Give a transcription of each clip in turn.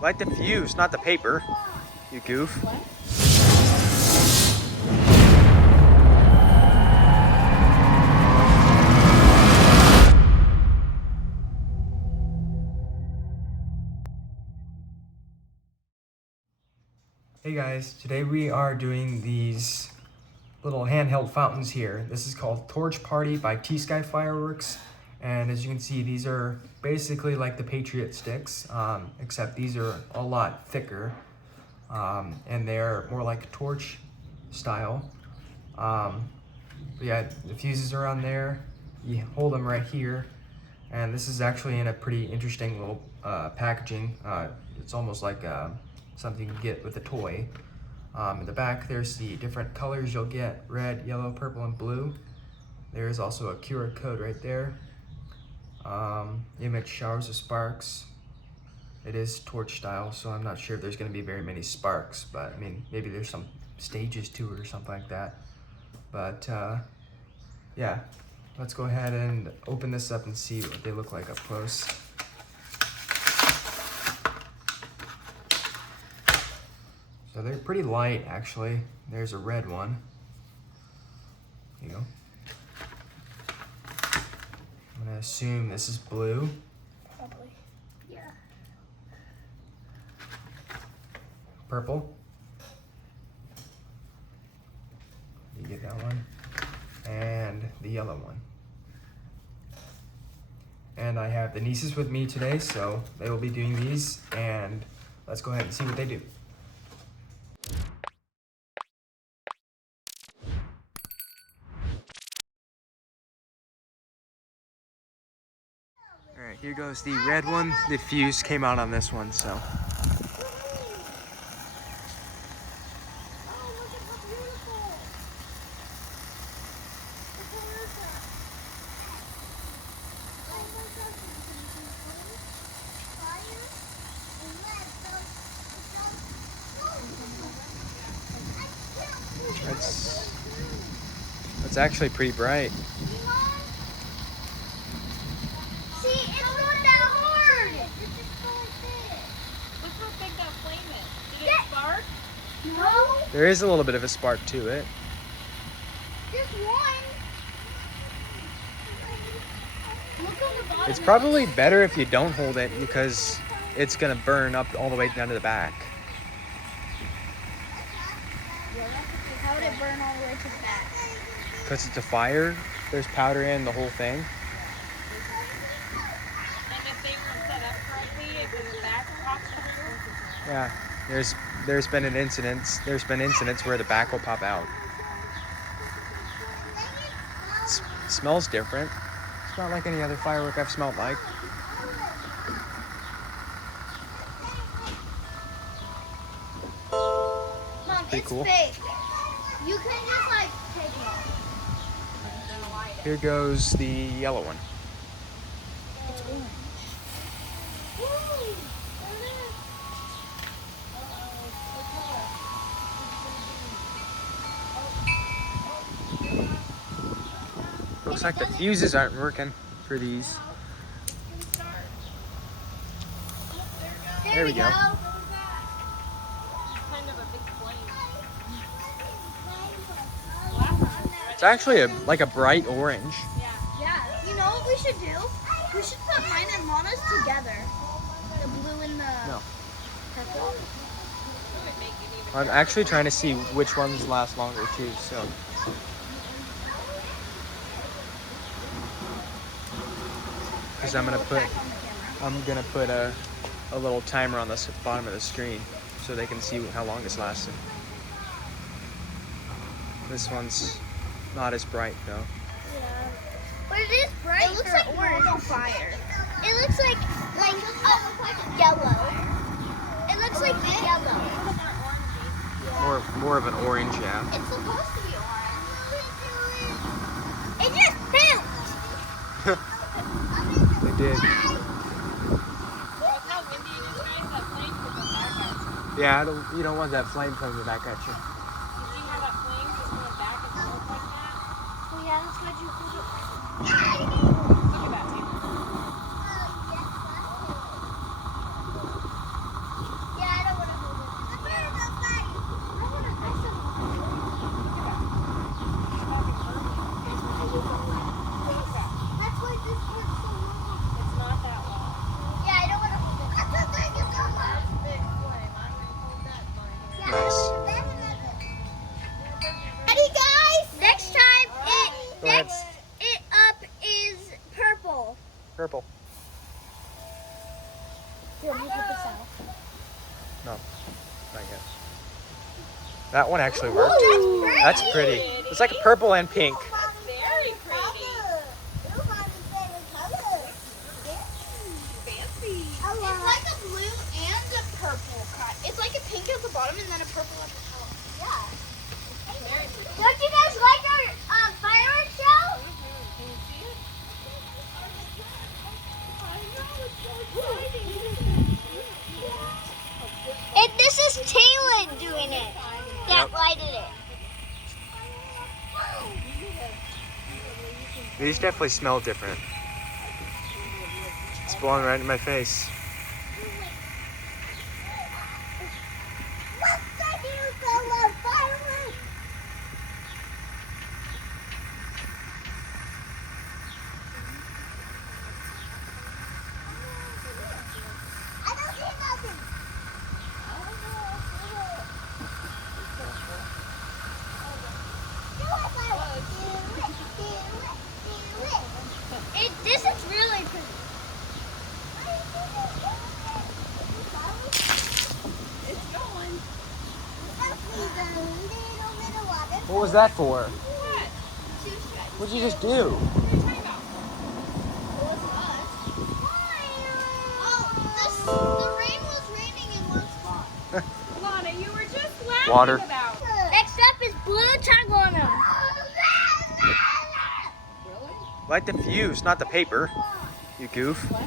Light the fuse, not the paper, you goof. What? Hey guys, today we are doing these little handheld fountains here. This is called Torch Party by T-Sky Fireworks. And as you can see, these are basically like the Patriot sticks, except these are a lot thicker. And they're more like torch style. But yeah, the fuses are on there. You hold them right here. And this is actually in a pretty interesting little packaging. It's almost like something you can get with a toy. In the back, there's the different colors you'll get: red, yellow, purple, and blue. There is also a QR code right there. Image showers of sparks. It is torch style, so I'm not sure if there's going to be very many sparks, but I mean, maybe there's some stages to it or something like that. But yeah, let's go ahead and open this up and see what they look like up close. So they're pretty light, actually. There's a red one. There you go. I'm gonna assume this is blue. Probably. Yeah. Purple. You get that one. And the yellow one. And I have the nieces with me today, so they will be doing these, and let's go ahead and see what they do. All right, here goes the red one. The fuse came out on this one, so. It's actually pretty bright. See, it's not that hard. It's just going thick. Look how big that flame is. Did it spark? No. There is a little bit of a spark to it. Just one. Look on the bottom. It's probably better if you don't hold it because it's gonna burn up all the way down to the back. How would it burn all the way to the back? Because it's a fire, there's powder in the whole thing. And if they were set up correctly, it goes back pops through. Yeah, there's been incidents where the back will pop out. It smells different. It's not like any other firework I've smelled like. Mom, Pretty it's cool. fake. You can just like take it off. Here goes the yellow one. It's orange. Looks like the fuses aren't working for these. There we go. Kind of a big flame. It's actually like a bright orange. Yeah, you know what we should do? We should put mine and Mama's together. The blue and the No. purple. I'm actually trying to see which ones last longer too, so. Because I'm gonna put a little timer on the bottom of the screen so they can see how long it's lasted. This one's not as bright though. Yeah. But it is bright. It looks like orange fire. It looks like yellow. It looks like yellow. More of an orange, yeah. It's supposed to be orange. It just bounced. They did. Look how windy it is, guys. That flame could come back at you. Yeah, you don't want that flame coming back at you. You see how that flame just went back and forth like that? Oh yeah, that's what you hold it. Look at that, Taylor. Here, let me put this out. No, not yet. That one actually worked. Ooh, That's pretty. It's like a purple and pink. That's very pretty. Fancy. It's like a blue and a purple cut. It's like a pink at the bottom and then a purple at the top. Yeah. Very pretty. Don't you guys like our fireworks show? Can you see it? I know, it's so exciting. And this is Taylor doing it. That lighted it. These definitely smell different. It's blowing right in my face. This is really pretty. It's going. What was that for? What? What'd you just do? The rain was raining in one spot. Lana, you were just laughing Water. about. Next up is blue Tagalona. Really? Light the fuse, not the paper. You goof. What?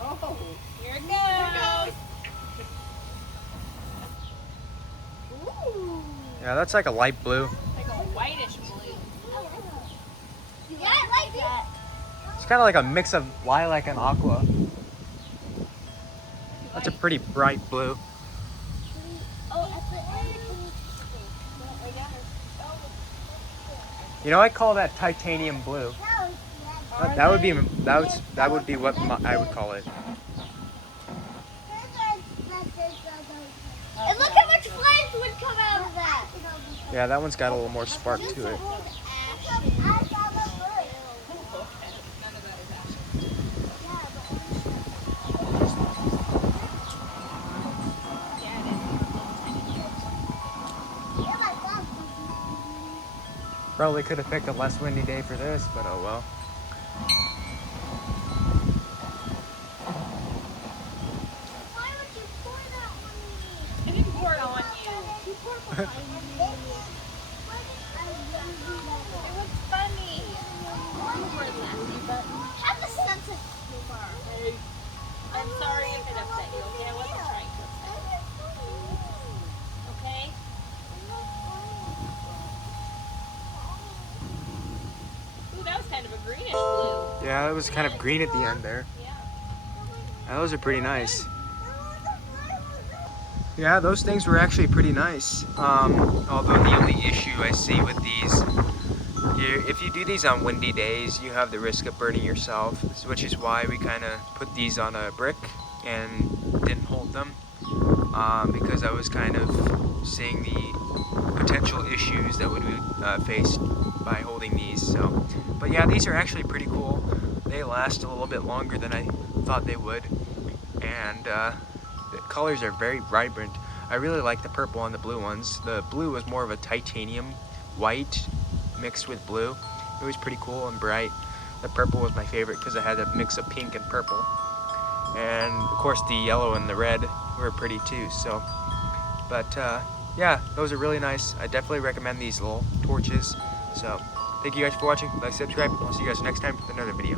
Oh, here it goes. Ooh. Yeah, that's like a light blue. Like a whitish blue. Yeah, I like that. It's kind of like a mix of lilac and aqua. That's a pretty bright blue. You know, I call that titanium blue. That would be what I would call it. And look how much flames would come out of that. Yeah, that one's got a little more spark to it. Probably could have picked a less windy day for this, but oh well. Why would you pour that on me? I didn't pour it on you. You poured behind me. It was funny. Have a sense of humor. I'm sorry if it upset you, okay? I wasn't trying to upset you. Okay? Ooh, that was kind of a greenish blue. Yeah, it was kind of green at the end there. Yeah. Those are pretty nice. Yeah, those things were actually pretty nice. Although the only issue I see with these, if you do these on windy days, you have the risk of burning yourself, which is why we kind of put these on a brick and didn't hold them, because I was kind of seeing the potential issues that would be faced by holding these. So, but yeah, these are actually pretty cool. They last a little bit longer than I thought they would, and the colors are very vibrant. I really like the purple and the blue ones. The blue was more of a titanium white mixed with blue. It was pretty cool and bright. The purple was my favorite because it had a mix of pink and purple. And of course the yellow and the red were pretty too. So, but yeah, those are really nice. I definitely recommend these little torches. So, thank you guys for watching. Like, subscribe. I'll see you guys next time with another video.